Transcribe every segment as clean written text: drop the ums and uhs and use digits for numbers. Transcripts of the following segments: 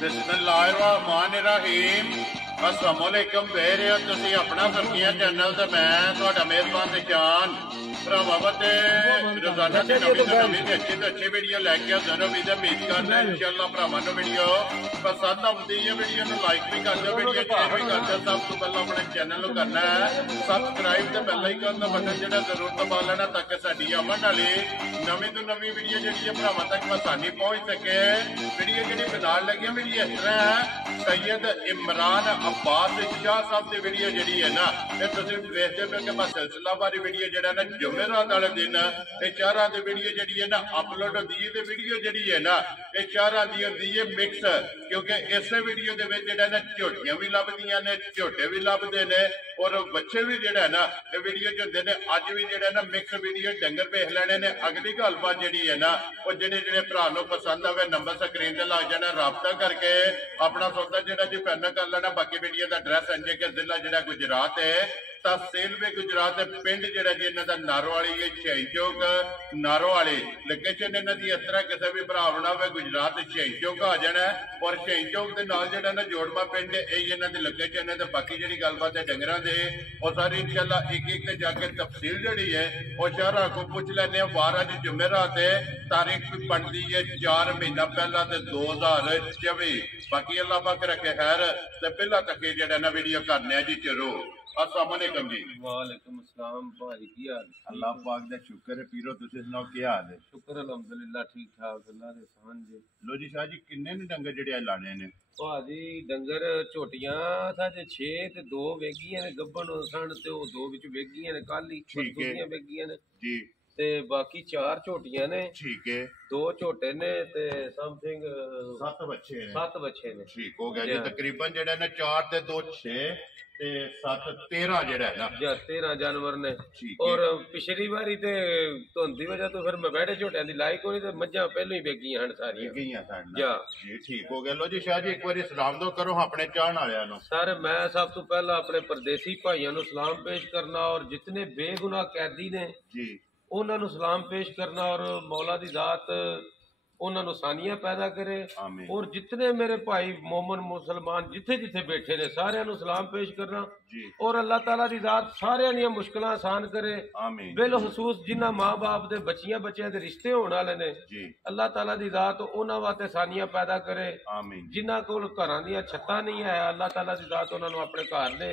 बिस्मिल्लाहिर्रहमानिर्रहीम अस्सलाम वालेकुम वेर तुसी अपना फरकिया चैनल ते मैं तुहाडा मेहरबान निशान भरावां ते रोजाना ते नवी अच्छी तो अच्छी वीडियो लैके आते भी तो उम्मीद करना इंशाअल्लाह भरावां नूं वीडियो पसंद आती है। वीडियो नूं लाइक भी कर दो, वीडियो शेयर भी कर दो। सब तो पहले अपने चैनल नूं करना है सबसक्राइब ते बेल आइकन दा बटन जिहड़ा जरूर दबा लेना ताकि साडी आवन वाली नवी तो नवी वीडियो जिहड़ी है भरावां तक आसानी पहुंच सके। वीडियो जिहड़ी बनाउण लगे वीडियो इस तरह है सैयद इमरान अब्बास शाह साहब की वीडियो जी है ना ये देखते पे कि सिलसिलावारी वीडियो जो ना जुमेरात वाले दिन ये चारा की वीडियो जी है ना अपलोड होती है। तो वीडियो जी है ना ये चारा की होती है मिक्स, क्योंकि इस वीडियो के ना झोटियां भी लभदियां ने झोटे भी लभते हैं और बच्चे भी जोड़ा है ना ये वीडियो च होंगे ने। अज भी जोड़ा ना मिक्स वीडियो डंगर वेख लेने ने। अगली गलबात जी है ना वो जेडे भरा पसंद आवे नंबर स्क्रीन से लग जाना, राबता करके अपना सौदा जो जी फाइनल कर लेना। बाकी वीडियो का एड्रैस अंजे के जिला जो गुजरात है, तहसील भी गुजरात है, पिंड जो जी इन्हों का नारोवाली है, शहीद चौक नारोवाली। लोकेशन इन्हों की इस तरह किसी भी भरा होना हो गुजरात शहीद चौक आ जाना है और शहीद चौक के नाल जो ना जोड़वा पिंड यही इन्हों की लोकेशन है। तो बाकी जी गलबात है डंगर से और सारी इंशाल्लाह एक एक जाके तफसील जी है और शहर को पूछ लेने। वार अज जुमेरात है, तारीख भी बनती है 4 महीना पहला 2024। बाकी अल्लाह पाक रखे खैर ते पहला तक जेड़ा ना वीडियो करने जी शुरू। अस्सलाम वालेकुम जी। वालेकुम अस्सलाम भाई की हाल? अल्लाह पाक दा शुक्र है पीरो, तुसी सुनाओ क्या हाल है? शुक्र अल्हम्दुलिल्लाह ठीक ठाक अल्लाह दे सहन जी। लो जी शाह जी किन्ने ने डंगर जेड़े लाने ने? भाजी डंगर झोटियां साडे 6 ते 2 वेगियां ने गब्बन सन ते ओ 2 विच वेगियां ने काली परसों वेगियां ने जी ते बाकी 4 झोटियां ने। ठीक है 2 झोटे ने ते समथिंग 7 बच्चे ने। 7 बच्चे ने। ठीक हो गया जी। तकरीबन जेड़ा ना 4 ते 2 6 ते 7 13 जेड़ा है ना 13 जानवर ने। ठीक और पिछली बारी ते धुंध दी वजह तो फिर मैं बैठे झोटियां दी लाई कोई ते मज्जां पहले ही वेगियां हन सारियां गईयां सन जा जी। ठीक हो गया। लो जी शाह जी एक बार सलाम दो करो अपने चाहण वालियां नु। सर मैं सब तो पहला अपने परदेसी भाइयों नु सलाम पेश करना और जितने बेगुनाह कैदी ने जी उन्होंने सलाम पेश करना और मौला दी जात उन्होंने सानियां पैदा करे। और जितने मेरे भाई मोमन मुसलमान जिथे जिथे बैठे ने सारे सलाम पेश करना जी। और अल्लाह ताला दी जात सारे दियां मुश्किलां आसान करे। बिलखसूस जिन्हां माँ बाप दे बच्चियां बच्चियां दे रिश्ते होने वाले ने अल्लाह ताला दी जात उन्हां वास्ते सानियां पैदा करे। जिन्हां कोल घरां दियां छत्तां नहीं है अल्लाह ताला दी जात उन्होंने अपने घर दे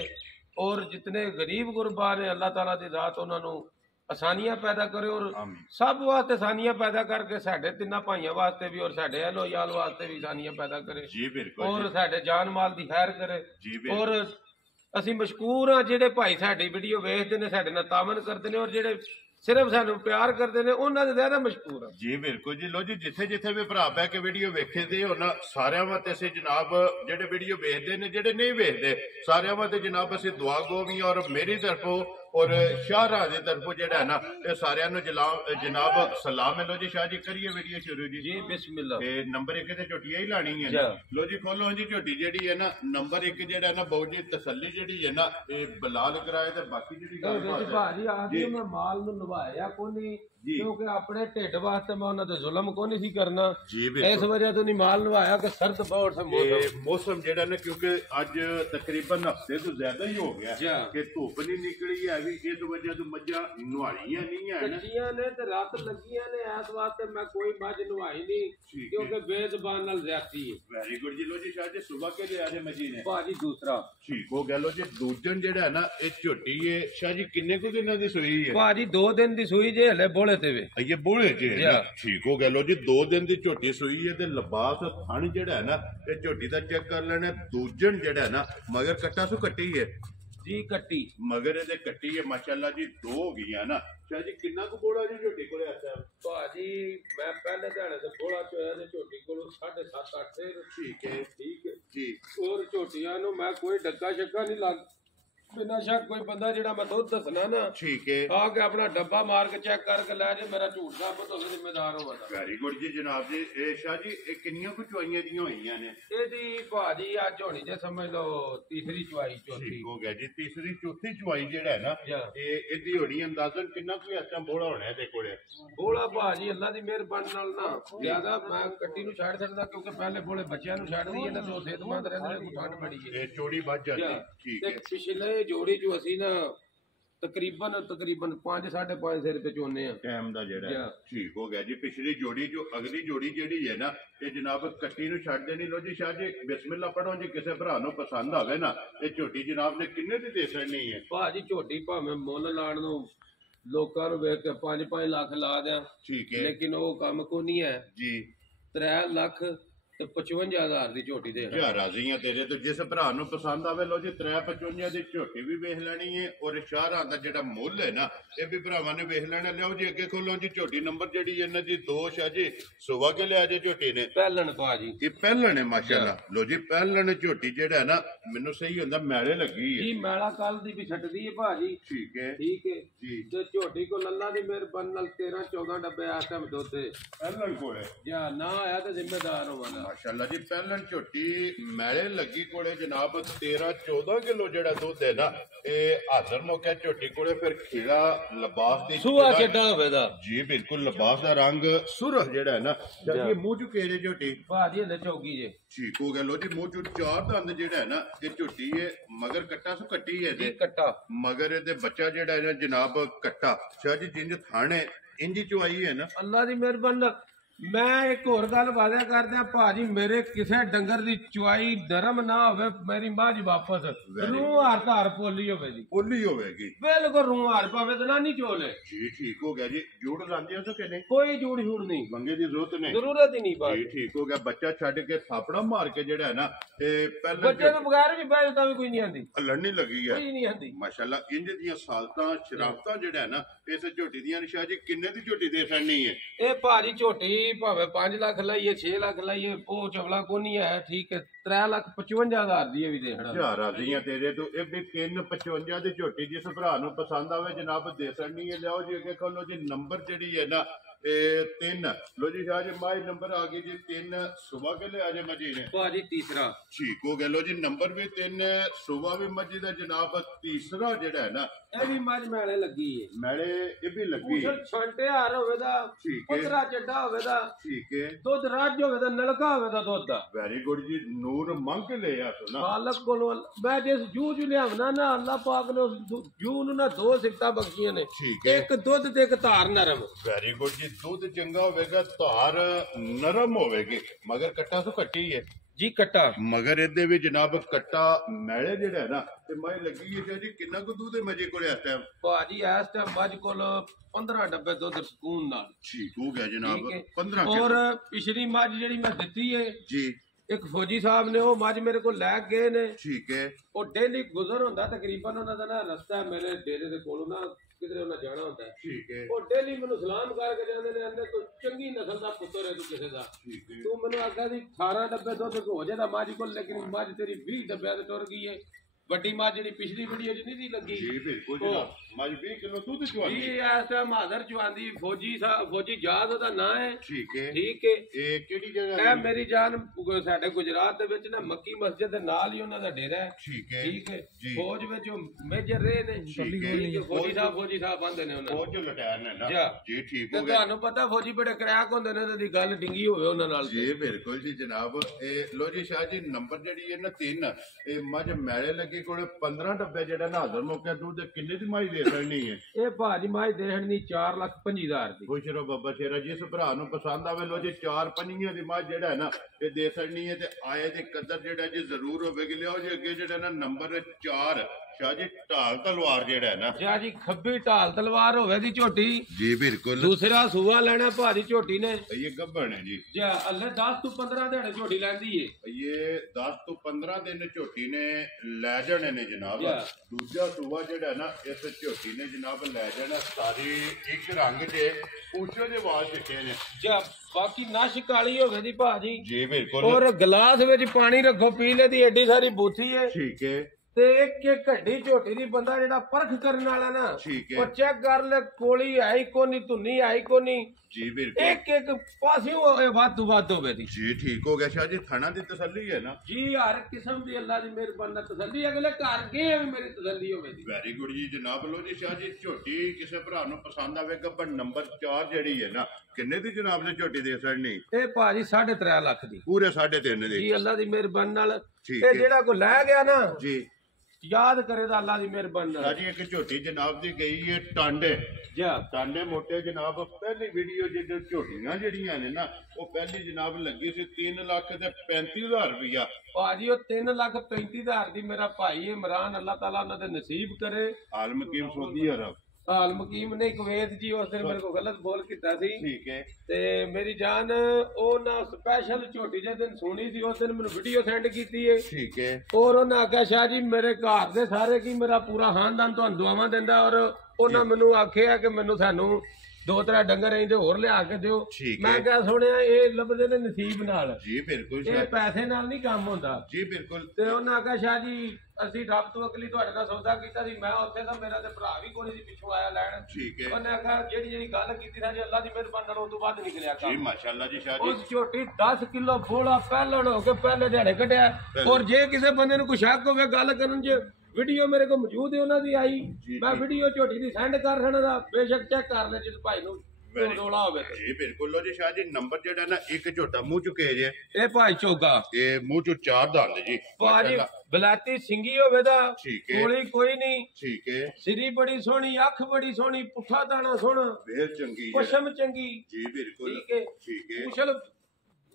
और जितने गरीब गुरबा ने अल्लाह ताला दी जात उन्होंने आसानियां पैदा करे और सब वास्ते आसानियां पैदा करके साडे तिन्ना भाइयों वास्ते भी और साडे अहलो याल वास्ते भी आसानियां पैदा करे और साडे जान माल दी खैर करे। और असीं मशकूर हाँ जेडे भाई साडी वीडियो वेखदे ने साडे नाल तामन करदे ने और जेडे सिर्फ सानू प्यार करते हैं उन्होंने ज्यादा मशहूर है जी। बिल्कुल जी। लो जी जिथे जिथे भी भरा बह के वीडियो वेखे दे उन्होंने सारे वास्ते असीं जनाब जेडे वीडियो वेखदे ने जेडे नहीं वेखदे सारे वास्ते जनाब असीं दुआ गो भी और मेरी तरफों और शाहरा की तरफों जेड़ा है ना ये सारे जनाब सलाम है। लो जी शाह जी करिए वीडियो शुरू जी। जी बिस्मिल्लाह। नंबर 1 ते झोटियां ही लानी है लो जी खोलो जी झोटी जेड़ी है ना नंबर 1 जेड़ा ना बहुत जी तसल्ली जेड़ी है ना ये बलाल कराए ते बाकी जेड़ी भाजी आखदी मैं माल नु नवाया कोनी क्योंकि अपने ढिड वास्ते मैं उन्हां ते जुल्म कोनी सी करना इस वजह तो नहीं माल नवाया कि सर्द बहुत है मौसम जेड़ा ना क्योंकि अज तकरीबन हफ्ते तो ज्यादा ही हो गया कि धुप नहीं निकली है भी इस वजह तो मज्जां नवाइयां नहीं है कच्चियां ने ते रात लगियां ने इस वास्ते मैं कोई मझ नवाई नहीं क्योंकि बेज़बान नाल ज्यादती है। वेरी गुड जी। लो जी शाह जी सुबह के लिया थे मजी ने भाजी दूसरा ठीक हो गया। लो जी दूजन जेड़ा है ना ये झोटी है शाह जी किन्ने को दिनां दी सूई है? भाजी 2 दिन दी सूई जे हले बोले ते वे ये बोले जे ठीक हो गया। लो जी 2 दिन दी झोटी सूई है ते लिबास थन जेड़ा है ना ये झोटी दा चेक कर लेना। दूजन जेड़ा है ना मगर कट्टा सु कट्टी है जी कट्टी मगर ये कट्टी है माशाल्लाह जी 2 हो गई ना। शाह जी किन्ना को बोला जी झोटी को भाजी मैं पहले दिहाड़े से बोला चोया ने झोटी को 7.5 8 ठीक है जी। और झोटियां नु मैं कोई डक्का शक्का नहीं बिना शक कोई बंदा जेड़ा मैं दुध दसना ना ठीक है आके अपना डब्बा मार के चेक करके लै जे मेरा झूठ साबित होवे जिम्मेदार होवे वेरी गुड जी जनाब जी ए शाह जी ए किन्नियां कुछ चुआइयां दी होईयां ने एदी भाजी आज होनी जे समझ लो तीसरी चुआई चौथी ठीक हो गया जी तीसरी चौथी चुआई जेड़ा है ना ए एदी होनी अंदाजन किन्ना कोई अच्छा बोला होना है कोले बोला भाजी अल्लाह दी मेहरबानी नाल ना ज्यादा मैं कट्टी नु छाड़ सकदा क्योंकि पहले बोले बच्चियां नु छाड़ दी है ना तो सेहतमंद रहंदे ने ठंड बड़ी है ए चोड़ी बच जाती ठीक है पिछले जोड़ी जो ਅਸੀਂ ना तकरीबन 5-5.5 रुपए चोने टाइम दा जेड़ा ठीक हो गया जी पिछली जोड़ी जो अगली जोड़ी जेड़ी है ना ये जनाब कट्टी नु छड़ देनी लो जी शाह जी बिस्मिल्लाह पढ़ो जी किसी भरा नु पसंद आवे ना ये झोटी जनाब ने किन्ने दी दे सकनी है भाजी झोटी भावें मुੱਲ लाण ਨੂੰ ਲੋਕਾਂ ਨੂੰ ਵੇਖ ਕੇ 5-5 ਲੱਖ ਲਾ ਦਿਆਂ ठीक है लेकिन वो काम को नहीं है जी 3 ਲੱਖ ਤੇ 55,000 ਦੀ ਝੋਟੀ ਦੇ ਯਾ ਰਾਜ਼ੀ ਆ ਤੇਰੇ ਤੋਂ ਜਿਸ ਭਰਾ ਨੂੰ ਪਸੰਦ ਆਵੇ ਲੋ ਜੀ 355 ਦੀ ਝੋਟੀ ਵੀ ਵੇਖ ਲੈਣੀ ਹੈ ਔਰ ਸ਼ਾਹਰਾਂ ਦਾ ਜਿਹੜਾ ਮੁੱਲ ਹੈ ਨਾ ਇਹ ਵੀ ਭਰਾਵਾਂ ਨੇ ਵੇਖ ਲੈਣਾ ਲਿਓ ਜੀ ਅੱਗੇ ਖੋਲੋ ਜੀ ਝੋਟੀ ਨੰਬਰ ਜਿਹੜੀ ਇਹਨਾਂ ਦੀ 2 ਹੈ ਜੀ ਸੁਬਾ ਕੇ ਲਿਆ ਜੇ ਝੋਟੀ ਨੇ ਪਹਿਲਣ ਭਾਜੀ ਇਹ ਪਹਿਲਣ ਹੈ ਮਾਸ਼ਾਅੱਲਾ ਲੋ ਜੀ ਪਹਿਲਣ ਝੋਟੀ ਜਿਹੜਾ ਹੈ ਨਾ ਮੈਨੂੰ ਸਹੀ ਹੁੰਦਾ ਮੈਲੇ ਲੱਗੀ ਹੈ ਜੀ ਮੈਲਾ ਕੱਲ ਦੀ ਵੀ ਛੱਡਦੀ ਹੈ ਭਾਜੀ ਠੀਕ ਹੈ ਜੀ ਤੇ ਝੋਟੀ ਕੋ ਅੱਲਾ ਦੀ ਮਿਹਰਬਾਨੀ ਨਾਲ 13-14 ਡੱਬੇ ਆ ਟਾਈਮ ਦੁੱਧ ਦੇ ਪਹਿਲਣ ਕੋਲੇ ਜਾਂ ਨਾ ਆਇਆ ਤਾਂ ਜ਼ਿੰਮੇਦਾਰ ਹੋਵਾਂਗਾ माशाअल्लाह जी पहलन झोटी मैले लगी कोले जनाब 13-14 किलो जेड़ा दूध है ना ये हाजर मौके झोटी कोले फिर खीरा लिबास दी सुहा चड्डा होवेदा जी बिल्कुल लिबास दा रंग सुरख जेड़ा है ना जबकि मुंह चु केड़े झोटी भाजी हले चौकी जे ठीक हो गया लो जी मुंह चु 4 दंद जेड़ा है ना ये झोटी है मगर कट्टा सु कट्टी है जी कट्टा मगर ये बच्चा जेड़ा है ना जनाब कट्टा शाह जी जिंज थाने इंज चु आई है ना अल्लाह दी मेहरबानी मैं एक और गल वादा करदे भाजी मेरे किसी डंगर दी चुआई नरम ना होवे मेरी मां जी वापस रूह हार धार पोली होवे जी पोली होवेगी बिल्कुल रूह हार पावे तो ना नहीं चोले जी ठीक हो गया जी जूड़ लांदे हो तो कि नहीं कोई जूड़ छूड़ नहीं मंगे दी जरूरत ही नहीं बात जी ठीक हो गया बच्चा छड़ के थापड़ा मार के जेड़ा है ना ते पहले बच्चे तो बगैर भी बैठता भी कोई नहीं आंदी लड़नी लगी है कोई नहीं आंदी माशाल्लाह इंज दियां सालतां शराफतां जेड़ा है ना इस झोटी दियां निशा जी किन्ने दी झोटी दे सकनी है ए भारी झोटी भावे 5 ਲੱਖ ਲਾਈਏ 6 ਲੱਖ ਲਾਈਏ ਉਹ ਚਵਲਾ ਕੋ ਨਹੀਂ ਹੈ ਠੀਕ ਹੈ 3,55,000 ਦੀ ਵੀ ਦੇਖਣਾ ਯਾਰ ਰਾਜ਼ੀਆਂ ਤੇਰੇ ਤੋਂ ਇਹ ਵੀ 355 ਦੀ ਝੋਟੀ ਜਿਸ ਭਰਾ ਨੂੰ ਪਸੰਦ ਆਵੇ ਜਨਾਬ ਦੇ ਸਕਣੀ ਹੈ ਲਿਆਓ ਜੀ ਅੱਗੇ ਖੋਲੋ ਜੀ ਨੰਬਰ ਜਿਹੜੀ ਹੈ ਨਾ ਇਹ 3 लो जी शाह जी माई नंबर आ गई जी 3 सुबह के लिए आ जाए मजी ने भाजी तीसरा ठीक हो गया लो जी नंबर भी 3 सुबह भी मजी दा जनाब तीसरा जेड़ा है ना ਇਹ ਵੀ ਮੱਝ ਮੈਲੇ ਲੱਗੀ ਹੈ ਮੈਲੇ ਇਹ ਵੀ ਲੱਗੀ ਉਸਲ ਛੰਟੇ ਹਾਰ ਹੋਵੇ ਦਾ ਠੀਕ ਹੈ ਪਤਰਾ ਚੱਡਾ ਹੋਵੇ ਦਾ ਠੀਕ ਹੈ ਦੁੱਧ ਰਾਜ ਹੋਵੇ ਦਾ ਨਲਕਾ ਹੋਵੇ ਦਾ ਦੁੱਧ ਦਾ ਵੈਰੀ ਗੁੱਡ ਜੀ ਨੂਰ ਮੰਗ ਕੇ ਲੈ ਆ ਸੁਣਾ ਮਾਲਕ ਕੋਲੋਂ ਮੈਂ ਜਿਸ ਜੂ ਲਿਆਵਣਾ ਨਾ ਅੱਲਾਹ ਪਾਕ ਨੇ ਜੂ ਨੂੰ ਨਾ 2 ਸਿਫਤਾਂ ਬਖਸ਼ੀਆਂ ਨੇ ਇੱਕ ਦੁੱਧ ਤੇ ਇੱਕ ਧਾਰ ਨਰਮ ਵੈਰੀ ਗੁੱਡ ਜੀ ਦੁੱਧ ਚੰਗਾ ਹੋਵੇਗਾ ਧਾਰ ਨਰਮ ਹੋਵੇਗੀ ਮਗਰ ਕੱਟਾ ਸੋ ਕੱਟੀ ਹੈ जी कट्टा मगर ਇਹਦੇ ਵੀ ਜਨਾਬ ਕੱਟਾ ਮੈਲੇ ਜਿਹੜਾ ਹੈ ਨਾ ਤੇ ਮੈਂ ਲੱਗੀ ਹੈ ਜੀ ਕਿੰਨਾ ਕੁ ਦੁੱਧ ਮਜੇ ਕੋਲ ਇਸ ਟਾਈਮ ਭਾਜੀ ਇਸ ਟਾਈਮ ਮੱਝ ਕੋਲ 15 ਡੱਬੇ ਦੁੱਧ ਸਕੂਨ ਨਾਲ ਠੀਕ ਹੋ ਗਿਆ ਜਨਾਬ 15 ਔਰ ਪਿਛਲੀ ਮੱਝ ਜਿਹੜੀ ਮੈਂ ਦਿੱਤੀ ਹੈ ਜੀ ਇੱਕ ਫੌਜੀ ਸਾਹਿਬ ਨੇ ਉਹ ਮੱਝ ਮੇਰੇ ਕੋਲ ਲੈ ਗਏ ਨੇ ਠੀਕ ਹੈ ਉਹ ਡੇਲੀ ਗੁਜ਼ਰ ਹੁੰਦਾ ਤਕਰੀਬਨ ਉਹਨਾਂ ਦਾ ਨਾ ਰਸਤਾ ਮੇਰੇ ਡੇਰੇ ਦੇ ਕੋਲੋਂ ਨਾ ਕਿਧਰੇ ਉਹਨਾਂ ਜਾਣਾ ਹੁੰਦਾ ਠੀਕ ਹੈ ਉਹ ਡੇਲੀ ਮੈਨੂੰ ਸਲਾਮ ਕਰਕੇ ਜਾਂਦੇ ਨੇ ਅੰਦਰ ਕੋਈ ਚੰਗੀ ਨਸਲ ਦਾ ਪੁੱਤਰ ਹੈ ਤੂੰ ਕਿਸੇ ਦਾ ਤੂੰ ਮੈਨੂੰ ਆਖਿਆ ਸੀ 18 ਡੱਬੇ ਦੁੱਧ ਹੋ ਜਾਦਾ ਮੱਝ ਕੋਲ ਲੇਕਿਨ ਮੱਝ ਤੇਰੀ 20 ਡੱਬਿਆਂ ਤੇ ਟੁਰ ਗਈ ਹੈ ਵੱਡੀ ਮੱਝ ਜਿਹੜੀ ਪਿਛਲੀ ਵੀਡੀਓ 'ਚ ਨਹੀਂ ਲੱਗੀ ਜੀ ਬਿਲਕੁਲ ਜਨਾਬ ਮੱਝ 20 ਕਿਲੋ ਦੁੱਧ ਚਵਾਉਂਦੀ ਜੀ ਇਸ ਟਾਈਮ ਹਾਜ਼ਰ ਚਵਾਉਂਦੀ ਫੌਜੀ ਜਾਦ ਉਹਦਾ ਨਾਂ ਹੈ ਠੀਕ ਹੈ ਇਹ ਕਿਹੜੀ ਜਗ੍ਹਾ ਹੈ ਮੇਰੀ ਜਾਨ ਸਾਡੇ ਗੁਜਰਾਤ ਦੇ ਵਿੱਚ ਨਾ ਮੱਕੀ ਮਸਜਿਦ ਦੇ ਨਾਲ ਹੀ ਉਹਨਾਂ ਦਾ ਡੇਰਾ ਹੈ ਠੀਕ ਹੈ ਫੌਜ ਵਿੱਚ ਮੇਜਰ ਰਹੇ ਨੇ ਫੌਜੀ ਸਾਹਿਬ ਬੰਦੇ ਨੇ ਉਹਨਾਂ ਫੌਜ ਲਟਾਇਆ ਨੇ ਨਾ ਜੀ ਠੀਕ ਹੋ ਗਿਆ ਤੁਹਾਨੂੰ ਪਤਾ ਫੌਜੀ ਬੜੇ ਕਰੈਕ ਹੁੰਦੇ ਨੇ ਉਹਦੀ ਗੱਲ ਡਿੰਗੀ ਹੋਵੇ ਉਹਨਾਂ ਨਾਲ ਜੀ ਬਿਲਕੁਲ ਜੀ ਜਨਾਬ ਇਹ ਲੋ ਜੀ ਸ਼ਾਹ ਜੀ ਨੰਬਰ ਜਿਹੜੀ ਹੈ ਨਾ 3 ਇਹ ਮੱਝ ਮੈਲੇ ਲੱਗੀ ਕੋਲ 15 ਡੱਬੇ ਜਿਹੜਾ ਨਾ ਹਾਜ਼ਰ ਮੌਕੇ ਦੁੱਧ ਕਿੰਨੇ ਦੀ ਮਾਈ ਦੇ ਸਕਣੀ ਹੈ ਇਹ ਭਾਜੀ ਮਾਈ ਦੇਣ ਦੀ 4,25,000 ਦੀ ਖੁਸ਼ ਰਹੋ ਬਾਬਾ ਸ਼ੇਰਾ ਜਿਸ ਭਰਾ ਨੂੰ ਪਸੰਦ ਆਵੇ ਲੋ ਜੀ 4-5 ਦੀ ਮਾਈ ਜਿਹੜਾ ਹੈ ਨਾ ਇਹ ਦੇ ਸਕਣੀ ਹੈ ਤੇ ਆਏ ਦੇ ਕਦਰ ਜਿਹੜਾ ਜੀ ਜ਼ਰੂਰ ਹੋਵੇਗੀ ਲਿਆਓ ਜੀ ਅੱਗੇ ਜਿਹੜਾ ਨਾ ਨੰਬਰ 4 शाह जी ढाल तलवार जेड़ा है ना शाह जी खब्बी ढाल तलवार होवे दी झोटी जी बिल्कुल दूसरा सूआ लेना भाजी झोटी ने ये गब्बन है जी अल्लाह 10 ਤੋਂ 15 दिन झोटी लैंदी है ये 10 ਤੋਂ 15 दिन झोटी ने लै जाने ने जनाब दूजा सूआ जेड़ा ना इस झोटी ने जनाब लै जाना सारी एक रंग जे पूछो जे वाल चिट्टे ने बाकी नश काली होवे दी भाजी जी बिल्कुल और गिलास विच पानी रखो पी ले दी एडी सारी बूथी है ठीक है ਤੇ ਇੱਕ ਘੱਡੀ ਝੋਟੀ ਦੀ ਬੰਦਾ ਜਿਹੜਾ ਪਰਖ ਕਰਨ ਵਾਲਾ ਨਾ ਉਹ ਚੈੱਕ ਕਰ ਲੈ ਕੋਲੀ ਆਈ ਕੋਨੀ ਧੁੰਨੀ ਆਈ ਕੋਨੀ ਜੀ ਬਿਲਕੁਲ ਇੱਕ ਪਾਸਿਓਂ ਵੱਧ ਹੋਵੇ ਦੀ ਜੀ ਠੀਕ ਹੋ ਗਿਆ ਸ਼ਾਹ ਜੀ ਥਣਾ ਦੀ ਤਸੱਲੀ ਹੈ ਨਾ ਜੀ ਹਰ ਕਿਸਮ ਦੀ ਅੱਲਾ ਦੀ ਮਿਹਰਬਾਨੀ ਨਾਲ ਤਸੱਲੀ ਅਗਲੇ ਘਰ ਗਏ ਮੇਰੀ ਤਸੱਲੀ ਹੋਵੇ ਦੀ ਵੈਰੀ ਗੁੱਡ ਜੀ ਜਨਾਬ ਲੋ ਜੀ ਸ਼ਾਹ ਜੀ ਝੋਟੀ ਕਿਸੇ ਭਰਾ ਨੂੰ ਪਸੰਦ ਆਵੇਗਾ ਪਰ ਨੰਬਰ 4 ਜਿਹੜੀ ਹੈ ਨਾ ਕਿੰਨੇ ਦੀ ਜਨਾਬ ਨੇ ਝੋਟੀ ਦੇ ਸਕਣੀ ਇਹ ਭਾਜੀ 3.5 ਲੱਖ ਦੀ ਪੂਰੇ 3.5 ਦੀ ਜੀ ਅੱਲਾ ਦੀ ਮਿਹਰਬਾਨੀ ਨਾਲ ਇਹ ਜਿਹੜਾ ਕੋ ਲੈ ਗਿਆ ਨਾ ਜੀ ਯਾਦ ਕਰੇ ਤਾਂ ਅੱਲਾ ਦੀ ਮਿਹਰਬਾਨੀ ਨਾਲ ਜੀ ਇੱਕ ਝੋਟੀ ਜਨਾਬ ਦੀ ਗਈ ਹੈ ਟਾਂਡੇ ਟਾਂਡੇ ਮੋਟੇ ਜਨਾਬ ਪਹਿਲੀ ਵੀਡੀਓ ਜਿਹੜੀ ਝੋਟੀਆਂ ਜਿਹੜੀਆਂ ਨੇ ਨਾ ਉਹ ਪਹਿਲੀ ਜਨਾਬ ਲੱਗੀ ਸੀ 3,35,000 ਰੁਪਇਆ ਭਾਜੀ ਉਹ 3,35,000 ਦੀ ਮੇਰਾ ਭਾਈ ਇਮਰਾਨ ਅੱਲਾਹ ਤਾਲਾ ਉਹਨਾਂ ਦੇ ਨਸੀਬ ਕਰੇ ਆਲ ਮਕੀਮ ਸਊਦੀ ਅਰਬ ਹਾਲ ਮਕੀਮ ਨੇ ਕੁਵੈਤ ਜੀ ਉਸ ਦਿਨ ਮੇਰੇ ਕੋ ਗਲਤ ਬੋਲ ਕੀਤਾ ਸੀ ਠੀਕ ਹੈ ਤੇ ਮੇਰੀ ਜਾਨ ਉਹ ਨਾ ਸਪੈਸ਼ਲ ਝੋਟੀ ਜੇ ਦਿਨ ਸੁਣੀ ਸੀ ਉਸ ਦਿਨ ਮੈਨੂੰ ਵੀਡੀਓ ਸੈਂਡ ਕੀਤੀ ਹੈ ਠੀਕ ਹੈ ਔਰ ਉਹਨਾਂ ਆਖਿਆ ਸ਼ਾਹ ਜੀ ਮੇਰੇ ਘਰ ਦੇ ਸਾਰੇ ਕੀ ਮੇਰਾ ਪੂਰਾ ਖਾਨਦਾਨ ਤੁਹਾਨੂੰ ਦੁਆਵਾਂ ਦਿੰਦਾ ਔਰ ਉਹਨਾਂ ਮੈਨੂੰ ਆਖਿਆ ਕਿ ਮੈਨੂੰ ਸਾਨੂੰ 2-3 ਡੰਗਰ ਇਹਦੇ ਹੋਰ ਲਿਆ ਕੇ ਦਿਓ ਮੈਂ ਕਿਹਾ ਸੁਣਿਆ ਇਹ ਲੱਭਦੇ ਨੇ ਨਸੀਬ ਨਾਲ ਜੀ ਬਿਲਕੁਲ ਇਹ ਪੈਸੇ ਨਾਲ ਨਹੀਂ ਕੰਮ ਹੁੰਦਾ ਜੀ ਬਿਲਕੁਲ ਤੇ ਉਹਨਾਂ ਆਖਿਆ ਸ਼ਾਹ ਜੀ ਅਸੀਂ ਰੱਬ ਤੋਂ ਅਕਲੀ ਤੁਹਾਡੇ ਨਾਲ ਸੌਦਾ ਕੀਤਾ ਸੀ ਮੈਂ ਉੱਥੇ ਤਾਂ ਮੇਰਾ ਤੇ ਭਰਾ ਵੀ ਕੋਈ ਸੀ ਪਿੱਛੋਂ ਆਇਆ ਲੈਣ ਠੀਕ ਹੈ ਉਹਨੇ ਆਖਿਆ ਜਿਹੜੀ ਗੱਲ ਕੀਤੀ ਸੀ ਅੱਲਾ ਦੀ ਮਿਹਰਬਾਨੀ ਨਾਲ ਉਸ ਤੋਂ ਬਾਅਦ ਨਿਕਲਿਆ ਕੰਮ ਜੀ ਮਾਸ਼ਾਅੱਲਾ ਜੀ ਸ਼ਾਹ ਜੀ ਉਸ ਝੋਟੀ 10 ਕਿਲੋ ਬੋਲਾ ਪਹਿਲਣ ਹੋ ਕੇ ਪਹਿਲੇ ਦਿਹਾੜੇ ਕੱਢਿਆ ਔਰ ਜੇ ਕਿਸੇ ਬੰਦੇ ਨੂੰ ਕੋਈ ਸ਼ੱਕ ਹੋਵੇ ਗੱਲ ਕਰਨ 'ਚ ਵੀਡੀਓ ਮੇਰੇ ਕੋਲ ਮੌਜੂਦ ਹੈ ਉਹਨਾਂ ਦੀ ਆਈ ਮੈਂ ਵੀਡੀਓ ਝੋਟੀ ਦੀ ਸੈਂਡ ਕਰ ਦੇਣਾ ਦਾ ਬੇਸ਼ੱਕ ਚੈੱਕ ਕਰ ਲੈ ਜਿਸ ਭਾਈ ਨੂੰ ਰੋਲਾ ਹੋਵੇ ਜੀ ਬਿਲਕੁਲ ਲੋ ਜੀ ਸ਼ਾਹ ਜੀ ਨੰਬਰ ਜਿਹੜਾ ਨਾ ਇੱਕ ਝੋਟਾ ਮੂੰਹ ਚੁੱਕੇ ਜੇ ਇਹ ਭਾਈ ਚੋਗਾ ਇਹ ਮੂੰਹ ਚੋਂ 4 ਦੰਦ ਜੀ ਭਾਜੀ ਬਲਾਤੀ ਸਿੰਗੀ ਹੋਵੇ ਦਾ ਗੋਲੀ ਕੋਈ ਨਹੀਂ ਠੀਕ ਹੈ ਸਿਰੀ ਬੜੀ ਸੋਹਣੀ ਅੱਖ ਬੜੀ ਸੋਹਣੀ ਪੁੱਠਾ ਦਾਣਾ ਸੋਹਣਾ ਫੇਰ ਚੰਗੀ ਪਸ਼ਮ ਚੰਗੀ ਜੀ ਬਿਲਕੁਲ ਠੀਕ ਹੈ ਠੀਕ ਹੈ ਕੁਸ਼ਲ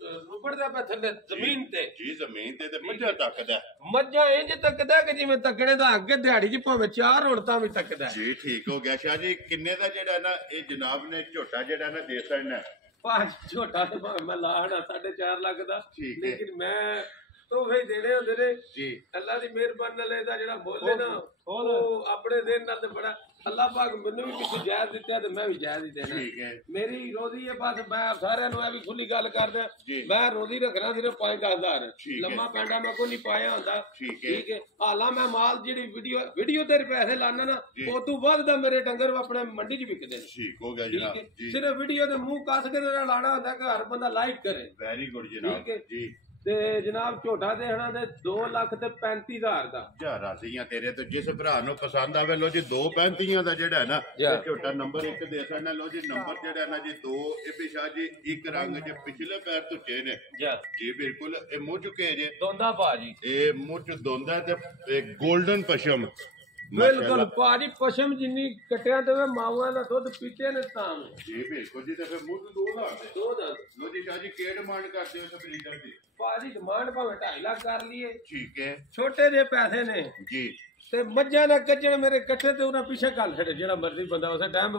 ਰੁਪੜਦਾ ਪੈ ਥੱਲੇ ਜ਼ਮੀਨ ਤੇ ਜੀ ਜ਼ਮੀਨ ਤੇ ਮੱਝਾਂ ਤੱਕਦਾ ਮੱਝਾਂ ਇੰਜ ਤੱਕਦਾ ਕਿ ਜਿਵੇਂ ਤੱਕਣੇ ਦਾ ਅੱਗੇ ਦਿਹਾੜੀ 'ਚ ਭਾਵੇਂ 4 ਹੁਣ ਤਾਂ ਵੀ ਤੱਕਦਾ ਜੀ ਠੀਕ ਹੋ ਗਿਆ ਸ਼ਾਹ ਜੀ ਕਿੰਨੇ ਦਾ ਜਿਹੜਾ ਨਾ ਇਹ ਜਨਾਬ ਨੇ ਝੋਟਾ ਜਿਹੜਾ ਨਾ ਦੇ ਸਕਣਾ ਪੰਜ ਝੋਟਾ ਤੇ ਭਾਵੇਂ ਮੈਂ ਲਾਣਾ 4.5 ਲੱਖ ਦਾ ਲੇਕਿਨ ਮੈਂ ਤੋਹਫੇ ਦੇਣੇ ਹੁੰਦੇ ਨੇ ਜੀ ਅੱਲਾ ਦੀ ਮਿਹਰਬਾਨੀ ਨਾਲ ਇਹਦਾ ਜਿਹੜਾ ਬੋਲੇ ਨਾ ਉਹ ਆਪਣੇ ਦਿਨ ਨਾਲ ਤੇ ਬੜਾ ਅੱਲਾਹ ਪਾਕ ਮੈਨੂੰ ਵੀ ਕਿਸੇ ਜਾਇਜ਼ ਦਿੱਤਾ ਤੇ ਮੈਂ ਵੀ ਜਾਇਜ਼ ਹੀ ਦੇਣਾ ਠੀਕ ਹੈ ਮੇਰੀ ਰੋਜ਼ੀ ਹੈ ਬਸ ਮੈਂ ਸਾਰਿਆਂ ਨੂੰ ਇਹ ਵੀ ਖੁੱਲੀ ਗੱਲ ਕਰਦਾ ਮੈਂ ਰੋਜ਼ੀ ਰੱਖਣਾ ਸਿਰਫ 5-10 ਹਜ਼ਾਰ ਲੰਮਾ ਪੈਂਡਾ ਮੈਂ ਕੋਈ ਨਹੀਂ ਪਾਇਆ ਹੁੰਦਾ ਠੀਕ ਹੈ ਹਾਲਾਂ ਮੈਂ ਮਾਲ ਜਿਹੜੀ ਵੀਡੀਓ ਤੇ ਪੈਸੇ ਲਾਣਾ ਨਾ ਉਹ ਤੋਂ ਵੱਧ ਦਾ ਮੇਰੇ ਡੰਗਰ ਆਪਣੇ ਮੰਡੀ 'ਚ ਵਿਕਦੇ ਨੇ ਠੀਕ ਹੋ ਗਿਆ ਜਨਾਬ ਸਿਰਫ ਵੀਡੀਓ ਦੇ ਮੂੰਹ ਕੱਸ ਕੇ ਲਾਣਾ ਹੁੰਦਾ ਕਿ ਹਰ ਬੰਦਾ ਲਾਈਕ ਕਰੇ ਵੈਰੀ ਗੁੱਡ ਜਨਾਬ ਜੀ ਤੇ ਜਨਾਬ ਝੋਟਾ ਦੇਣਾ ਤੇ 2,35,000 ਦਾ ਜਾ ਰਾਜ਼ੀਆਂ ਤੇਰੇ ਤੋਂ ਜਿਸ ਭਰਾ ਨੂੰ ਪਸੰਦ ਆਵੇ ਲੋ ਜੀ 2.35 ਦਾ ਜਿਹੜਾ ਹੈ ਨਾ ਝੋਟਾ ਨੰਬਰ 1 ਦੇ ਸਕਣਾ ਲੋ ਜੀ ਨੰਬਰ ਜਿਹੜਾ ਨਾ ਜੀ 2 ਇਹ ਵੀ ਸ਼ਾਹ ਜੀ ਇੱਕ ਰੰਗ ਜੇ ਪਿਛਲੇ ਪੈਰ ਧੁੱਚੇ ਨੇ ਜੀ ਬਿਲਕੁਲ ਇਹ ਮੂੰਹ ਚੁੱਕੇ ਜੇ ਦੋਂਦਾ ਭਾਜੀ ਇਹ ਮੂੰਹ ਚ ਦੋਂਦਾ ਤੇ ਗੋਲਡਨ ਪਸ਼ਮ ਬਿਲਕੁਲ ਭਾਜੀ ਪਸ਼ਮ ਜਿੰਨੀ ਕਟਿਆ ਤੇ ਮਾਵਾਂ ਦਾ ਦੁੱਧ ਪੀਤੇ ਨੇ ਤਾਂ ਜੀ ਬਿਲਕੁਲ ਜੀ ਤੇ ਫਿਰ ਮੂੰਹ ਦੋ ਦਾ ਲੋ ਜੀ ਸ਼ਾਹ ਜੀ ਕੀ ਡਿਮਾਂਡ ਕਰਦੇ ਹੋ ਇਸ ਬਰੀਡਰ ਦੀ ਭਾਜੀ ਡਿਮਾਂਡ ਭਾਵੇਂ 2.5 ਲੱਖ ਕਰ ਲਈਏ ਠੀਕ ਹੈ ਛੋਟੇ ਜਿਹੇ ਪੈਸੇ ਨੇ ਜੀ ਤੇ ਮੱਝਾਂ ਦਾ ਕੱਜਣ ਮੇਰੇ ਇਕੱਠੇ ਤੇ ਉਹਨਾਂ ਪਿੱਛੇ ਕਰ ਛੱਡੇ ਜਿਹੜਾ ਮਰਜ਼ੀ ਬੰਦਾ ਉਸੇ ਟਾਈਮ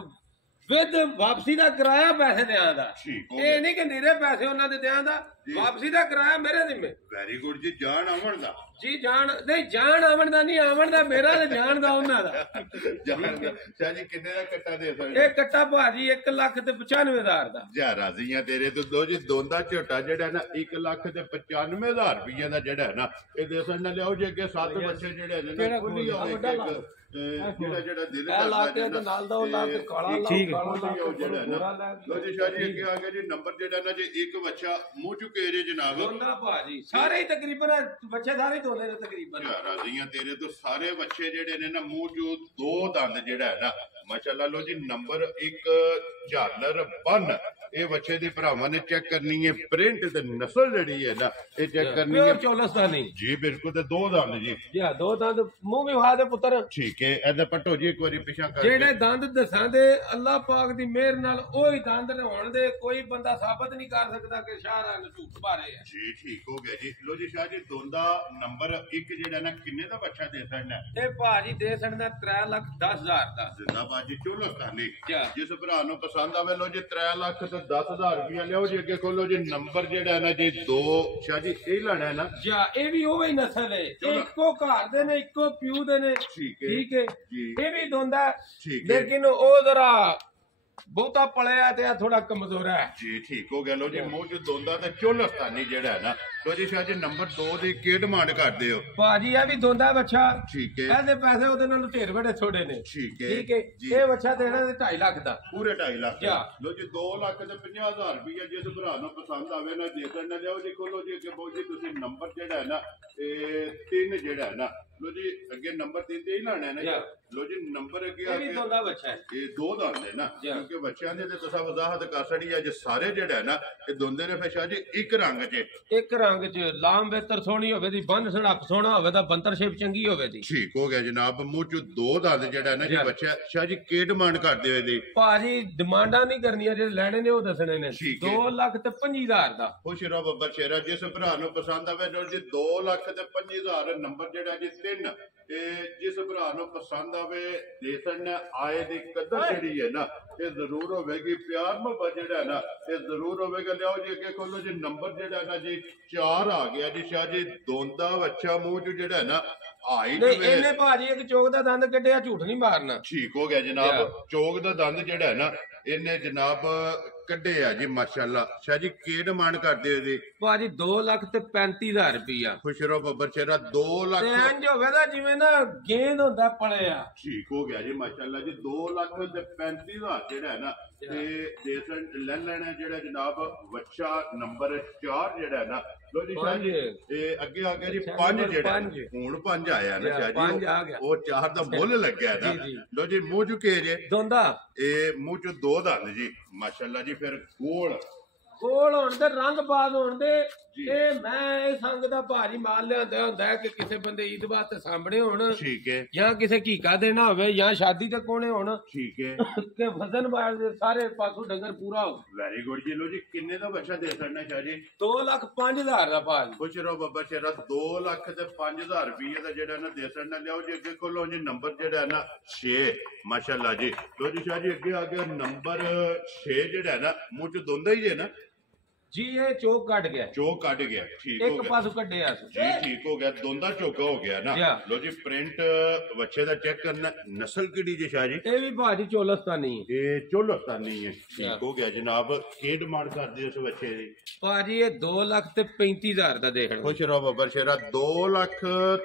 ਵਿਦ ਵਾਪਸੀ ਦਾ ਕਿਰਾਇਆ ਪੈਸੇ ਦਿਆਂ ਦਾ ਇਹ ਨਹੀਂ ਕਿ ਨੀਰੇ ਪੈਸੇ ਉਹਨਾਂ ਦੇ ਦਿਆਂ ਦਾ ਵਾਪਸੀ ਦਾ ਕਿਰਾਇਆ ਮੇਰੇ ਜ਼ਿੰਮੇ ਵੈਰੀ ਗੁੱਡ ਜੀ ਜਾਣ ਆਵਣ ਦਾ ਜੀ ਜਾਣ ਨਹੀਂ ਜਾਣ ਆਵਣ ਦਾ ਨਹੀਂ ਆਵਣ ਦਾ ਮੇਰਾ ਤੇ ਜਾਣ ਦਾ ਉਹਨਾਂ ਦਾ ਜਾਣ ਦਾ ਸ਼ਾਹ ਜੀ ਕਿੰਨੇ ਦਾ ਕੱਟਾ ਦੇ ਸਕਦੇ ਇਹ ਕੱਟਾ ਭਾਜੀ 1,95,000 ਦਾ ਜਾ ਰਾਜ਼ੀਆਂ ਤੇਰੇ ਤੋਂ ਦੋ ਜੀ ਦੋਂਦਾ ਝੋਟਾ ਜਿਹੜਾ ਨਾ 1,95,000 ਰੁਪਈਆ ਦਾ ਜਿਹੜਾ ਹੈ ਨਾ ਇਹ ਦੇ ਸਕਣਾ ਲਿਆਓ ਜੇ ਅੱਗੇ 7 ਬੱਚੇ ਜਿਹੜੇ ਨੇ ਖੁੱਲੀ ਹੋਵੇ ਜਿਹੜਾ ਦਿਲ ਕਰਦਾ ਨਾਲ ਦਾ ਉਹ ਲਾ ਕੇ ਕਾਲਾ ਲਾ ਜਿਹੜਾ ਨਾ ਲੋ ਜੀ ਸ਼ਾਹ ਜੀ ਅੱਗੇ ਆ ਗਿਆ ਜੀ ਨੰਬਰ ਜਿਹੜਾ ਨਾ ਜੀ ਇੱਕ ਬੱਚਾ ਮੂੰਹ ਚੁੱਕੇ ਜੇ ਜਨਾਬ ਦੋਂਦਾ ਭਾਜੀ ਸਾਰੇ ਹੀ ਤਕਰੀਬਨ ਬੱਚੇ ਸਾਰੇ ਦੋਨੇ ਨੇ ਤਕਰੀਬਨ ਰਾਜ਼ੀਆਂ ਤੇਰੇ ਤੋਂ ਸਾਰੇ ਬੱਚੇ ਜਿਹੜੇ ਨੇ ਨਾ ਮੂੰਹ ਚੋਂ 2 ਦੰਦ ਜਿਹੜਾ ਹੈ ਨਾ ਮਾਸ਼ਾਅੱਲਾ ਲੋ ਜੀ ਨੰਬਰ 1 ਝਾਲਰ ਬੰਨ ਇਹ ਬੱਚੇ ਦੇ ਭਰਾਵਾਂ ਨੇ ਚੈੱਕ ਕਰਨੀ ਹੈ ਪ੍ਰਿੰਟ ਤੇ ਨਸਲ ਜਿਹੜੀ ਹੈ ਨਾ ਇਹ ਚੈੱਕ ਕਰਨੀ ਹੈ ਚੌਲਸਤਾਨੀ ਜੀ ਬਿਲਕੁਲ ਤੇ 2 ਦੰਦ ਜੀ ਜੀ 2 ਦੰਦ ਮੂੰਹ ਵੀ ਵਹਾ ਦੇ ਪੁੱਤਰ ਠੀਕ ਹੈ ਇਹਦਾ ਪਟੋ ਜੀ ਇੱਕ ਵਾਰੀ ਪਿਛਾ ਕਰ ਜਿਹੜੇ ਦੰਦ ਦਸਾਂਦੇ ਅੱਲਾਹ ਪਾਕ ਦੀ ਮਿਹਰ ਨਾਲ ਉਹੀ ਦੰਦ ਹੋਣ ਦੇ ਕੋਈ ਬੰਦਾ ਸਾਬਤ ਨਹੀਂ ਕਰ ਸਕਦਾ ਕਿ ਸ਼ਾਹਰਾਂ ਨੇ ਝੂਠ ਮਾਰੇ ਆ ਜੀ ਠੀਕ ਹੋ ਗਿਆ ਜੀ ਲੋ ਜੀ ਸ਼ਾਹ ਜੀ ਦੋਂਦਾ ਨੰਬਰ 1 ਜਿਹੜਾ ਨਾ ਕਿੰਨੇ ਦਾ ਬੱਚਾ ਦੇ ਸਕਦਾ ਇਹ ਭਾਜੀ ਦੇ ਸਕਦਾ 3,10,000 ਦਾ ਜ਼ਿੰਦਾਬਾਦ ਜੀ ਚੌਲਸਤਾਨੀ ਜਿਸ ਭਰਾ ਨੂੰ ਪਸੰਦ ਆਵੇ ਲੋ ਜੀ 3 ਲੱਖ ਤੇ 10,000 ਰੁਪਇਆ ਲਿਓ ਜੀ ਅੱਗੇ ਖੋਲੋ ਜੀ ਨੰਬਰ ਜਿਹੜਾ ਹੈ ਨਾ ਜੀ 2 ਸ਼ਾਹ ਜੀ ਇਹ ਲੈਣਾ ਹੈ ਨਾ ਜਾ ਇਹ ਵੀ ਉਹ ਹੀ ਨਸਲ ਹੈ ਇੱਕੋ ਘਰ ਦੇ ਨੇ ਇੱਕੋ ਪਿਓ ਦੇ ਨੇ ਠੀਕ ਹੈ ਇਹ ਵੀ ਦੋਂਦਾ ਲੇਕਿਨ ਉਹ ਜ਼ਰਾ ਬਹੁਤਾ ਪਲਿਆ ਤੇ ਆ ਥੋੜਾ ਕਮਜ਼ੋਰ ਹੈ ਜੀ ਠੀਕ ਹੋ ਗਿਆ। ਲੋ ਜੀ ਮੂੰਹ ਚ ਦੋਂਦਾ ਤੇ ਚੋਲਸਤਾਨੀ ਜਿਹੜਾ ਹੈ ਨਾ। ਲੋ ਜੀ ਸ਼ਾਹ ਜੀ ਨੰਬਰ 2 ਦੀ ਕੀ ਡਿਮਾਂਡ ਕਰਦੇ ਹੋ? ਭਾਜੀ ਇਹ ਵੀ ਦੋਂਦਾ ਬੱਚਾ। ਠੀਕ ਹੈ। ਇਹਦੇ ਪੈਸੇ ਉਹਦੇ ਨਾਲ ਢੇਰ ਬੜੇ ਥੋੜੇ ਨੇ। ਠੀਕ ਹੈ ਠੀਕ ਹੈ। ਇਹ ਬੱਚਾ ਦੇਣਾ ਤੇ 2.5 ਲੱਖ ਦਾ, ਪੂਰੇ 2.5 ਲੱਖ। ਲੋ ਜੀ 2 ਲੱਖ ਤੇ 50,000 ਰੁਪਇਆ ਜਿਸ ਭਰਾ ਨੂੰ ਪਸੰਦ ਆਵੇ ਨਾ ਦੇ ਦੇਣਾ। ਲਿਆਓ ਜੀ ਖੋਲੋ ਜੀ ਅੱਗੇ ਬਹੁਤ ਜੀ ਤੁਸੀਂ ਨੰਬਰ ਜਿਹੜਾ ਹੈ ਨਾ ਇਹ 3 ਜਿਹੜਾ ਹੈ ਨਾ। ਲੋ ਜੀ ਅੱਗੇ ਨੰਬਰ 3 ਤੇ ਹੀ ਲਾਣਾ ਹੈ ਨਾ। ਲੋ ਜੀ ਨੰਬਰ ਅੱਗੇ ਆ ਕੇ ਦੋਂਦਾ ਬੱਚਾ ਹੈ। ਇਹ 2 ਦੰਦ ਨੇ ਨਾ ਕਿਉਂਕਿ ਬੱਚਿਆਂ ਦੇ ਤੇ ਤੁਸੀਂ ਵਜ਼ਾਹਤ ਕਰ ਛੜੀ ਅੱਜ ਸਾਰੇ ਜਿਹੜਾ ਹੈ ਨਾ ਇਹ ਦੋਂਦੇ ਨੇ। ਫਿਰ ਸ਼ਾਹ ਜੀ ਇੱਕ ਰੰਗ 'ਚ ਲਾਮ ਬਿਹਤਰ ਸੋਹਣੀ ਹੋਵੇ ਦੀ, ਬੰਦ ਸੜਪ ਸੋਹਣਾ ਹੋਵੇ ਤਾਂ ਬੰਤਰ ਸ਼ੇਪ ਚੰਗੀ ਹੋਵੇ ਦੀ। ਠੀਕ ਹੋ ਗਿਆ ਜਨਾਬ। ਮੂੰਹ 'ਚ 2 ਦੰਦ ਜਿਹੜਾ ਨਾ ਜੀ ਬੱਚਾ। ਸ਼ਾਹ ਜੀ ਕੀ ਡਿਮਾਂਡ ਕਰਦੇ ਹੋ ਇਹਦੀ? ਭਾਜੀ ਡਿਮਾਂਡਾਂ ਨਹੀਂ ਕਰਨੀਆਂ, ਜਿਹੜੇ ਲੈਣੇ ਨੇ ਉਹ ਦੱਸਣੇ ਨੇ। 2 ਲੱਖ ਤੇ 25,000 ਦਾ। ਖੁਸ਼ ਰਹੋ ਬੱਬਾ ਸ਼ੇਰਾ। ਜਿਸ ਭਰਾ ਨੂੰ ਪਸੰਦ ਆਵੇ ਜੀ 2 ਲੱਖ ਤੇ 25,000 ਨੰਬਰ ਜਿਹੜਾ ਜੀ 3 ਇਹ ਜਿਸ ਭਰਾ ਨੂੰ ਪਸੰਦ ਆਵੇ ਦੇਸਣ ਆਏ ਦੀ ਕਦਰ ਜਿਹੜੀ ਹੈ ਨਾ ਇਹ ਜ਼ਰੂਰ ਹੋਵੇਗੀ। ਪਿਆਰ ਮੁਹੱਬਤ ਜਿਹੜਾ ਹੈ ਨਾ ਇਹ ਜ਼ਰੂਰ ਹੋਵੇਗਾ। ਲਿਆਓ ਜੀ ਅੱਗੇ ਖੋਲੋ ਜੀ ਨੰਬਰ ਜਿਹੜਾ ਨਾ ਜੀ 4 ਆ ਗਿਆ ਜੀ। ਸ਼ਾਹ ਜੀ ਦੋਂਦਾ ਬੱਚਾ ਮੂੰਹ ਚ ਜਿਹੜਾ ਹੈ ਨਾ ਹਾਈਟ ਇਹਨੇ ਭਾਜੀ ਇੱਕ ਚੋਕ ਦਾ ਦੰਦ ਕੱਢਿਆ, ਝੂਠ ਨਹੀਂ ਮਾਰਨਾ। ਠੀਕ ਹੋ ਗਿਆ ਜਨਾਬ। ਚੋਕ ਦਾ ਦੰਦ ਜਿਹੜਾ ਹੈ ਨਾ ਇਹਨੇ ਜਨਾਬ ਕੱਢੇ ਆ ਜੀ ਮਾਸ਼ਾਅੱਲਾ। ਸ਼ਾਹ ਜੀ ਕੀ ਡਿਮਾਂਡ ਕਰਦੇ ਹੋ ਇਹਦੀ? ਭਾਜੀ 2 ਲੱਖ ਤੇ 35,000 ਰੁਪਇਆ। ਖੁਸ਼ ਰਹੋ ਬੱਬਰ ਸ਼ੇਰਾ। 2 ਲੱਖ ਇੰਜ ਹੋਵੇ ਨਾ ਜਿਵੇਂ ਨਾ ਗੇਂਦ ਹੁੰਦਾ ਪਲਿਆ। ਠੀਕ ਹੋ ਗਿਆ ਜੀ ਮਾਸ਼ਾਅੱਲਾ ਜੀ। 2 ਲੱਖ ਤੇ 35,000 ਜਿਹੜਾ ਹੈ ਨਾ ਤੇ ਦੇਸਣ ਲੈ ਲੈਣਾ ਜਿਹੜਾ ਜਨਾਬ ਬੱਚਾ ਨੰਬਰ 4 ਜਿਹੜਾ ਹੈ ਨਾ। ਲੋ ਜੀ ਸ਼ਾਹ ਜੀ ਇਹ ਅੱਗੇ ਆ ਗਿਆ ਜੀ 5 ਜਿਹੜਾ ਹੁਣ 5 ਆਇਆ ਨਾ ਸ਼ਾਹ ਜੀ। ਉਹ 4 ਦਾ ਮੁੱਲ ਲੱਗਿਆ ਨਾ। ਲੋ ਜੀ ਮੂੰਹ ਚੁੱਕੇ ਜੇ ਦੋਂਦਾ ਇਹ ਮੂੰਹ ਚ 2 ਦੰਦ ਜੀ ਮਾਸ਼ਾਅੱਲਾ ਜੀ। ਫਿਰ ਕੋਲ ਹੋਣ ਤੇ ਰੰਗ ਬਾਜ਼ ਹੋਣ ਦੇ। ਇਹ ਮੈਂ ਇਹ ਸੰਗ ਦਾ ਭਾਰੀ ਮਾਲ ਲਿਆਂਦਾ ਹੁੰਦਾ ਹੈ ਕਿ ਕਿਸੇ ਬੰਦੇ ਈਦ ਵਾਸਤੇ ਸਾਹਮਣੇ ਹੋਣ। ਠੀਕ ਹੈ। ਜਾਂ ਕਿਸੇ ਕੀਕਾ ਦੇਣਾ ਹੋਵੇ ਜਾਂ ਸ਼ਾਦੀ ਤੇ ਕੋਣੇ ਹੋਣ। ਠੀਕ ਹੈ। ਕਿ ਵਜ਼ਨ ਬਾਲ ਦੇ ਸਾਰੇ ਪਾਸੋਂ ਡੰਗਰ ਪੂਰਾ ਹੋ। ਵੈਰੀ ਗੁੱਡ ਜੀ। ਲੋ ਜੀ ਕਿੰਨੇ ਦਾ ਬੱਚਾ ਦੇ ਸਕਣਾ ਸ਼ਾਹ ਜੀ? 2 ਲੱਖ 5,000 ਦਾ ਭਾਜੀ। ਖੁਸ਼ ਰਹੋ ਬੱਬਾ ਸ਼ੇਰਾ। 2 ਲੱਖ ਤੇ 5,000 ਰੁਪਏ ਦਾ ਜਿਹੜਾ ਨਾ ਦੇ ਸਕਣਾ। ਲਿਆਓ ਜੀ ਅੱਗੇ ਖੋਲੋ ਜੀ ਨੰਬਰ ਜਿਹੜਾ ਨਾ 6 ਮਾਸ਼ਾਅੱਲਾ ਜੀ। ਲੋ ਜੀ ਸ਼ਾਹ ਜੀ ਅੱਗੇ ਆ ਗਿਆ ਨੰਬਰ 6 ਜਿਹੜਾ ਨਾ ਮੂੰਹ ਚ ਦੋਂਦਾ ਹੀ ਹੈ ਨਾ ਜੀ। ਇਹ ਚੋਕ ਕੱਢ ਗਿਆ। ਚੋਕ ਕੱਢ ਗਿਆ। ਠੀਕ ਹੋ ਗਿਆ। ਇੱਕ ਪਾਸੋਂ ਕੱਢਿਆ ਜੀ। ਠੀਕ ਹੋ ਗਿਆ। ਦੋਂਦਾ ਚੋਕਾ ਹੋ ਗਿਆ ਨਾ। ਲੋ ਜੀ ਪ੍ਰਿੰਟ ਬੱਚੇ ਦਾ ਚੈੱਕ ਕਰਨਾ। ਨਸਲ ਕਿਹੜੀ ਜੀ ਸ਼ਾਹ ਜੀ? ਇਹ ਵੀ ਭਾਜੀ ਚੋਲਸਤਾਨੀ। ਇਹ ਚੋਲਸਤਾਨੀ ਹੈ। ਠੀਕ ਹੋ ਗਿਆ ਜਨਾਬ। ਕੀ ਡਿਮਾਂਡ ਕਰਦੇ ਉਸ ਬੱਚੇ ਦੀ? ਭਾਜੀ ਇਹ 2 ਲੱਖ ਤੇ 35,000 ਦਾ ਦੇਖਣਾ। ਖੁਸ਼ ਰਹੋ ਬੱਬਰ ਸ਼ੇਰਾ। 2 ਲੱਖ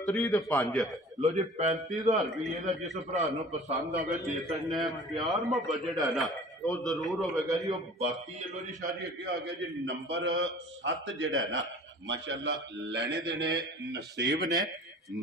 30 ਤੇ 5। ਲੋ ਜੀ 35,000 ਰੁਪਏ ਦਾ ਜਿਸ ਭਰਾ ਨੂੰ ਪਸੰਦ ਆਵੇ ਦੇਸਣ ਨੇ ਪਿਆਰ ਮੁਹੱਬਤ ਜਿਹੜਾ ਨਾ ਉਹ ਜ਼ਰੂਰ ਹੋਵੇਗਾ ਜੀ। ਉਹ ਬਾਕੀ ਲੋ ਜੀ ਸ਼ਾਹ ਜੀ ਅੱਗੇ ਆ ਗਿਆ ਜੀ ਨੰਬਰ 7 ਜਿਹੜਾ ਹੈ ਨਾ ਮਾਸ਼ਾਅੱਲਾ ਲੈਣੇ ਦੇਣੇ ਨਸੀਬ ਨੇ।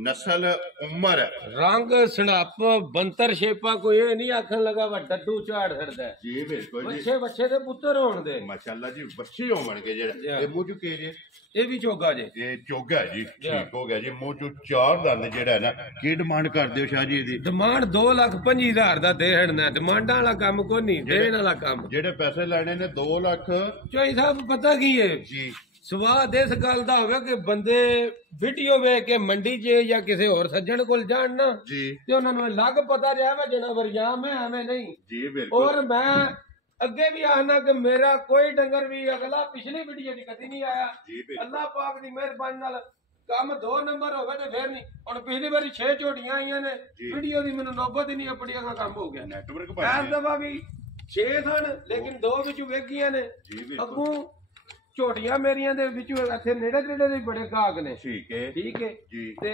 ਨਸਲ ਉਮਰ ਰੰਗ ਸਣਾਪ ਬੰਤਰ ਸ਼ੇਪਾ ਕੋਈ ਇਹ ਨਹੀਂ ਆਖਣ ਲਗਾ ਵਾ ਡੱਡੂ ਝਾੜ ਛੱਡਦਾ ਜੀ। ਬਿਲਕੁਲ ਜੀ। ਬੱਚੇ ਦੇ ਪੁੱਤਰ ਹੋਣ ਦੇ ਮਾਸ਼ਾਅੱਲਾ ਜੀ। ਬੱਚੇ ਹੋਣਗੇ ਜਿਹੜਾ ਇਹ ਮੂੰਹ ਚੁੱਕੇ ਜੇ। ਇਹ ਵੀ ਚੋਗਾ ਜੇ। ਇਹ ਚੋਗਾ ਜੀ। ਠੀਕ ਹੋ ਗਿਆ ਜੀ। ਮੂੰਹ ਚੋਂ 4 ਦੰਦ ਜਿਹੜਾ ਹੈ ਨਾ। ਕੀ ਡਿਮਾਂਡ ਕਰਦੇ ਹੋ ਸ਼ਾਹ ਜੀ ਇਹਦੀ? ਡਿਮਾਂਡ 2 ਲੱਖ 25,000 ਦਾ ਦੇਣਾ। ਡਿਮਾਂਡਾਂ ਵਾਲਾ ਕੰਮ ਕੋਈ ਨਹੀਂ, ਦੇਣ ਵਾਲਾ ਕੰਮ। ਜਿਹੜੇ ਪੈਸੇ ਲੈਣੇ ਨੇ 2 ਲੱਖ। ਚੋਈ ਸਾਹਿਬ ਪਤਾ ਕੀ ਹੈ ਜੀ ਸਵਾਦ ਇਸ ਗੱਲ ਦਾ ਹੋਵੇ ਕਿ ਬੰਦੇ ਵੀਡੀਓ ਵੇਖ ਕੇ ਮੰਡੀ 'ਚ ਜਾਂ ਕਿਸੇ ਹੋਰ ਸੱਜਣ ਕੋਲ ਜਾਣ ਨਾ ਜੀ ਤੇ ਉਹਨਾਂ ਨੂੰ ਲੱਗ ਪਤਾ ਰਿਹਾ ਵਾ ਜਿਹੜਾ ਵਰਜਾਮ ਹੈ ਐਵੇਂ ਨਹੀਂ ਜੀ। ਬਿਲਕੁਲ। ਔਰ ਮੈਂ ਅੱਗੇ ਵੀ ਆਖਣਾ ਕਿ ਮੇਰਾ ਕੋਈ ਡੰਗਰ ਵੀ ਅਗਲਾ ਪਿਛਲੀ ਵੀਡੀਓ 'ਚ ਕਦੀ ਨਹੀਂ ਆਇਆ। ਅੱਲਾਹ ਪਾਕ ਦੀ ਮਿਹਰਬਾਨੀ ਨਾਲ ਕੰਮ 2 ਨੰਬਰ ਹੋਵੇ ਤੇ ਫੇਰ ਨਹੀਂ। ਹੁਣ ਪਿਛਲੀ ਵਾਰੀ 6 ਝੋਟੀਆਂ ਆਈਆਂ ਨੇ ਵੀਡੀਓ ਦੀ ਮੈਨੂੰ ਨੌਬਤ ਹੀ ਨਹੀਂ ਆਪਣੀ ਦਾ ਕੰਮ ਹੋ ਗਿਆ। ਨੈਟਵਰਕ ਇਸ ਦਫਾ ਵੀ 6 ਸਨ ਲੇਕਿਨ 2 ਵਿੱਚੋਂ ਵੇਖੀਆਂ ਨੇ। ਅੱਗੋਂ ਝੋਟੀਆਂ ਮੇਰੀਆਂ ਦੇ ਵਿੱਚ ਇੱਥੇ ਨੇੜੇ ਤੇੜੇ ਦੇ ਬੜੇ ਗਾਹਕ ਨੇ। ਠੀਕ ਹੈ। ਠੀਕ ਹੈ ਜੀ। ਤੇ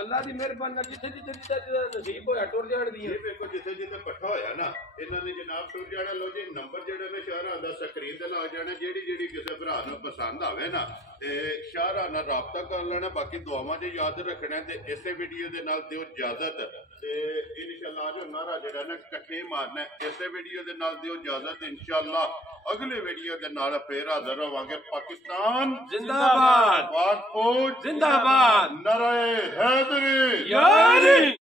ਅੱਲਾਹ ਦੀ ਮਿਹਰਬਾਨੀ ਨਾਲ ਜਿੱਥੇ ਜਿੱਥੇ ਨਸੀਬ ਹੋਇਆ ਟੁਰ ਜਾਣ ਦੀ। ਵੇਖੋ ਜਿੱਥੇ ਜਿੱਥੇ ਇਕੱਠਾ ਹੋਇਆ ਨਾ ਇਹਨਾਂ ਨੇ ਜਨਾਬ ਟੁਰ ਜਾਣਾ। ਲੋ ਜੀ ਨੰਬਰ ਜਿਹੜਾ ਨੇ ਸ਼ਾਹਰਾ ਦਾ ਸਕਰੀਨ ਤੇ ਲਾ ਜਾਣਾ। ਜਿਹੜੀ ਕਿਸੇ ਭਰਾ ਨੂੰ ਪਸੰਦ ਆਵੇ ਨਾ ਤੇ ਸ਼ਾਹਰਾ ਨਾਲ ਰਾਬਤਾ ਕਰ ਲੈਣਾ। ਬਾਕੀ ਦੁਆਵਾਂ 'ਚ ਯਾਦ ਰੱਖਣਾ ਤੇ ਇਸੇ ਵੀਡੀਓ ਦੇ ਨਾਲ ਦਿਓ ਇਜਾਜ਼ਤ ਤੇ ਇਨਸ਼ਾਅੱਲਾ ਜੋ ਨਾਰਾ ਜਿਹੜਾ ਨਾ ਇਕੱਠੇ ਮਾਰਨਾ। ਇਸੇ ਵੀਡੀਓ ਦੇ ਨਾਲ ਦਿਓ ਇਜਾਜ਼ਤ। ਇਨਸ਼ਾਅੱਲਾ ਅਗਲੇ ਵੀਡੀਓ ਦੇ ਨਾਲ ਫੇਰ ਹਾਜ਼ਰ ਹੋਵਾਂਗੇ। ਪਾਕਿਸਤਾਨ ਜ਼ਿੰਦਾਬਾਦ। ਪਾਕ ਫੌਜ ਜ਼ਿੰਦਾਬਾਦ। ਨਾਰੇ ਹੈਦਰੀ।